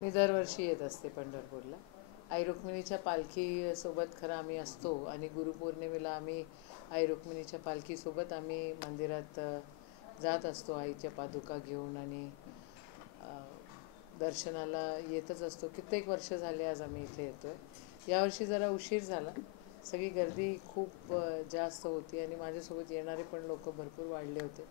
मी दरवर्षी येत असते पंढरपूरला. आई रुक्मिणीच्या पालखीसोबत खरं आम्ही असतो आणि गुरुपौर्णिमेला आम्ही आई रुक्मिणीच्या पालखीसोबत आम्ही मंदिरात जात असतो आईच्या पादुका घेऊन आणि अ, दर्शनाला येतच असतो. कित्येक वर्ष झाले आज आम्ही इथे येतो आहे. यावर्षी जरा उशीर झाला. सगळी गर्दी खूप जास्त होती आणि माझ्यासोबत येणारे पण लोक भरपूर वाढले होते.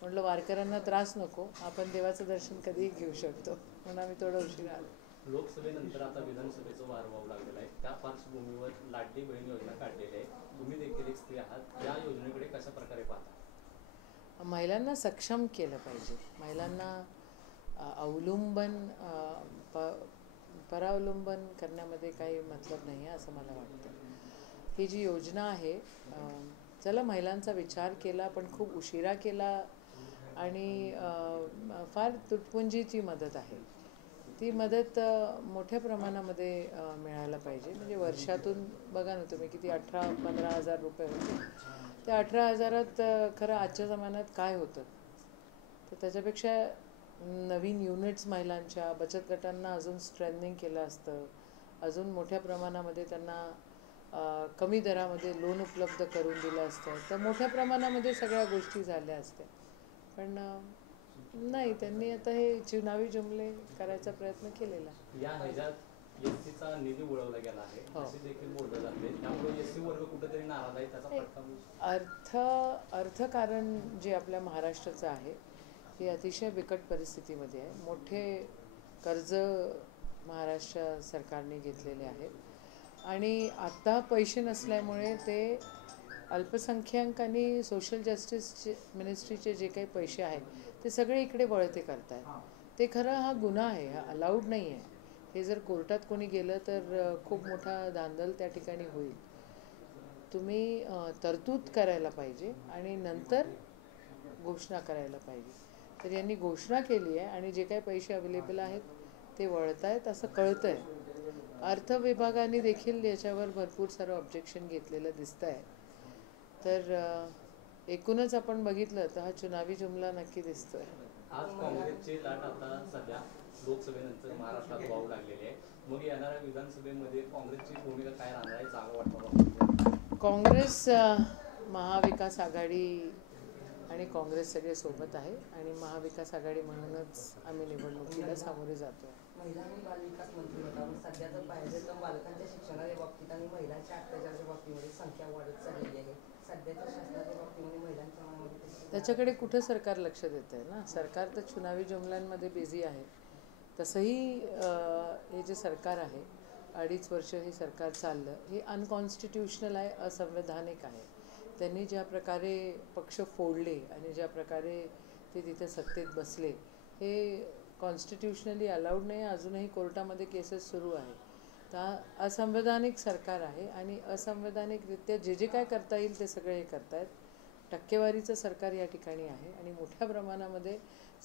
म्हटलं वारकऱ्यांना त्रास नको, आपण देवाचं दर्शन कधीही घेऊ शकतो, म्हणून आम्ही थोडं उशीर आलो. लोकसभेनंतर आता विधानसभेचं वार वाहू लागलेलं आहे. त्या पार्श्वभूमीवर लाडली बहीण योजना काढलेली आहे. तुम्ही देखील एक स्त्री आहात, या योजनेकडे कशा प्रकारे पाहता? महिलांना सक्षम केलं पाहिजे. महिलांना अवलंबन परावलंबन करण्यामध्ये काही मतलब नाही आहे असं मला वाटतं. ही जी योजना आहे, चला महिलांचा विचार केला पण खूप उशिरा केला आणि फार तुटपुंजीची मदत आहे. ती मदत मोठ्या प्रमाणामध्ये मिळायला पाहिजे. म्हणजे वर्षातून बघा ना तुम्ही किती 18-15 हजार रुपये होते. त्या 18 हजारात खरं आजच्या जमान्यात काय होतं, तर त्याच्यापेक्षा नवीन युनिट्स महिलांच्या बचत गटांना अजून स्ट्रेंथनिंग केलं असतं, अजून मोठ्या प्रमाणामध्ये त्यांना कमी दरामध्ये लोन उपलब्ध करून दिलं असतं, तर मोठ्या प्रमाणामध्ये सगळ्या गोष्टी झाल्या असत्या. पण नाही, त्यांनी आता हे चुनावी जुमले करायचा प्रयत्न केलेला. या ह्याच्यात एससीचा निधी वळवला गेला आहे असे देखील बोललं जाते. त्यामुळे एससी वर्ग कुठेतरी नाराज आहे, त्याचा फटका अर्थकारण जे आपल्या महाराष्ट्राचं आहे हे अतिशय बिकट परिस्थितीमध्ये आहे. मोठे कर्ज महाराष्ट्र सरकारने घेतलेले आहेत आणि आत्ता पैसे नसल्यामुळे ते अल्पसंख्याक आणि सोशल जस्टिस मिनिस्ट्रीचे जे काही पैसे आहेत ते सगळे इकडे वळते करत आहेत. ते खरं हा गुन्हा आहे, हा अलाउड नाही आहे. हे जर कोर्टात कोणी गेलं तर खूप मोठा धांदल त्या ठिकाणी होईल. तुम्ही तरतूद करायला पाहिजे आणि नंतर घोषणा करायला पाहिजे. तर यांनी घोषणा केली आहे आणि जे काही पैसे अवेलेबल आहेत ते वळत आहेत असं कळतं आहे. अर्थ विभागाने देखील याच्यावर भरपूर सारं ऑब्जेक्शन घेतलेलं दिसतं आहे. तर एकूणच आपण बघितलं तर हा चुनावी जुमला नक्की दिसतोय. आज काँग्रेसची लाट आता सध्या लोकसभेनंतर महाराष्ट्रात वाहू लागलेली आहे. मग येणाऱ्या विधानसभेमध्ये काँग्रेसची भूमिका काय राहणार आहे, चांगलं वाटतं? काँग्रेस, महाविकास आघाडी आणि काँग्रेस सगळे सोबत आहे आणि महाविकास आघाडी म्हणूनच आम्ही निवडणुकीला सामोरे जातो. महिला आणि बालविकास मंत्री होता. सध्या जर पाहिजे तर बालकांच्या शिक्षणाच्या बाबतीत आणि महिलांच्या अत्याचाराच्या बाबतीमध्ये संख्या वाढत चाललेली आहे. सध्याच्या शासनाच्या बाबतीमध्ये महिलांच्या मनामध्ये त्याच्याकडे कुठं सरकार लक्ष देतं आहे ना. सरकार तर चुनावी जुमल्यांमध्ये बिझी आहे. तसंही हे जे सरकार आहे, 2.5 वर्ष हे सरकार चाललं, हे अनकॉन्स्टिट्युशनल आहे, असंवैधानिक आहे. त्यांनी ज्या प्रकारे पक्ष फोडले आणि ज्या प्रकारे ते तिथे सत्तेत बसले हे कॉन्स्टिट्युशनली अलाउड नाही. अजूनही कोर्टामध्ये केसेस सुरू आहे. तर असंवैधानिक सरकार आहे आणि असंवैधानिकरित्या जे जे काय करता येईल ते सगळे हे करतायत. टक्केवारीचं सरकार या ठिकाणी आहे आणि मोठ्या प्रमाणामध्ये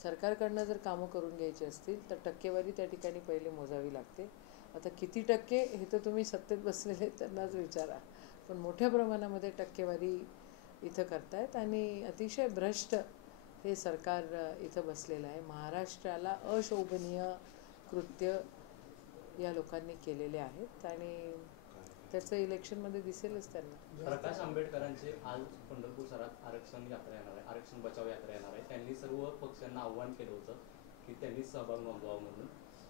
सरकारकडनं जर कामं करून घ्यायची असतील तर टक्केवारी त्या ठिकाणी पहिले मोजावी लागते. आता किती टक्के हे तर तुम्ही सत्तेत बसलेले त्यांनाच विचारा, पण मोठ्या प्रमाणामध्ये टक्केवारी इथं करतायत आणि अतिशय भ्रष्ट हे सरकार इथं बसलेलं आहे. महाराष्ट्राला अशोभनीय कृत्य या लोकांनी केलेले आहेत आणि त्याचं इलेक्शनमध्ये दिसेलच त्यांना. प्रकाश आंबेडकरांचे आज पंढरपूर शहरात आरक्षण यात्रा येणार आहे, आरक्षण बचाव यात्रा येणार आहे. त्यांनी सर्व पक्षांना आव्हान केलं होतं की त्यांनी सहभाग नोंदवावा म्हणून.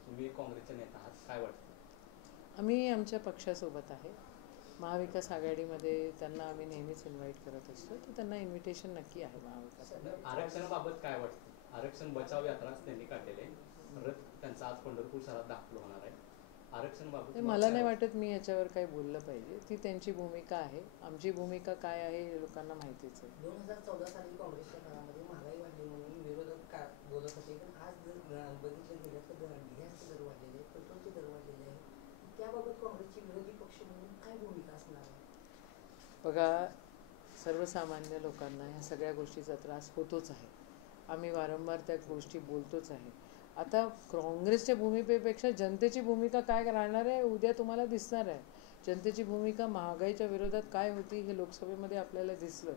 तुम्ही काँग्रेसचे नेता आहात, काय वाटतं? आम्ही आमच्या पक्षासोबत आहे. महाविकास आघाडीमध्ये त्यांना आम्ही नेहमीच इन्व्हाइट करत असतो, तर त्यांना इन्व्हिटेशन नक्की आहे महाविकास आघाडी. आरक्षणाबाबत काय वाटतं? आरक्षण बचाव यात्राच त्यांनी काढलेले आहे. परत त्यांचा आज पंढरपूर शहरात दाखल होणार आहे. आरक्षणाबाबत मला नाही वाटत मी याच्यावर काही बोललं पाहिजे. ती त्यांची भूमिका आहे. आमची भूमिका काय आहे हे लोकांना माहितीच आहे. 2014 साली काँग्रेसच्या काळामध्ये महागाई वाढली म्हणून विरोधक बोलत होते, पण आज जर बघितलं गेलं तर गॅसचे दर वाढलेले आहेत, पेट्रोलचे दर वाढलेले आहेत. त्याबाबत काँग्रेसची विरोधी पक्ष म्हणून काय भूमिका असणार आहे? बघा, सर्वसामान्य लोकांना ह्या सगळ्या गोष्टीचा त्रास होतोच आहे. आम्ही वारंवार त्या गोष्टी बोलतोच आहे. आता काँग्रेसच्या भूमिकेपेक्षा जनतेची भूमिका काय राहणार आहे उद्या तुम्हाला दिसणार आहे. जनतेची भूमिका महागाईच्या विरोधात काय होती हे लोकसभेमध्ये आपल्याला दिसलं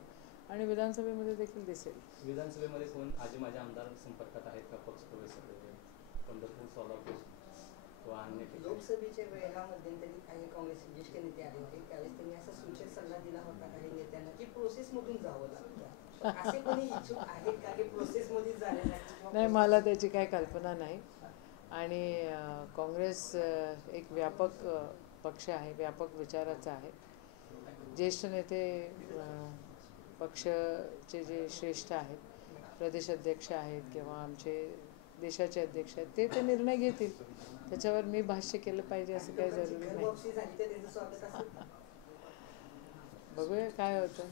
आणि विधानसभेमध्ये देखील दिसेल. विधानसभेमध्ये कोण माझे आमदार संपर्कात आहेत का? पक्ष प्रवेश पंढरपूर, सोलापूर केली. लोकसभेच्या वेळेला मध्यंतरी काही काँग्रेसचे ज्येष्ठ नेते आले होते, त्यावेळेस त्यांनी असा सूचक सल्ला दिला होता काही नेत्यांना की प्रोसेसमधून जावं लागतं. असे कोणी इच्छुक आहेत का की प्रोसेसमध्ये जाण्यासाठी किंवा नाही, मला त्याची काही कल्पना नाही. आणि काँग्रेस एक व्यापक पक्ष आहे, व्यापक विचाराचा आहे. ज्येष्ठ नेते पक्षाचे जे श्रेष्ठ आहेत, प्रदेश अध्यक्ष आहेत किंवा आमचे देशाचे अध्यक्ष आहेत, ते निर्णय घेतील. त्याच्यावर मी भाष्य केलं पाहिजे असं काही जरुरी नाही. घरवापसी झाली तर त्यांचं स्वागत असेल. बघूया काय होतं.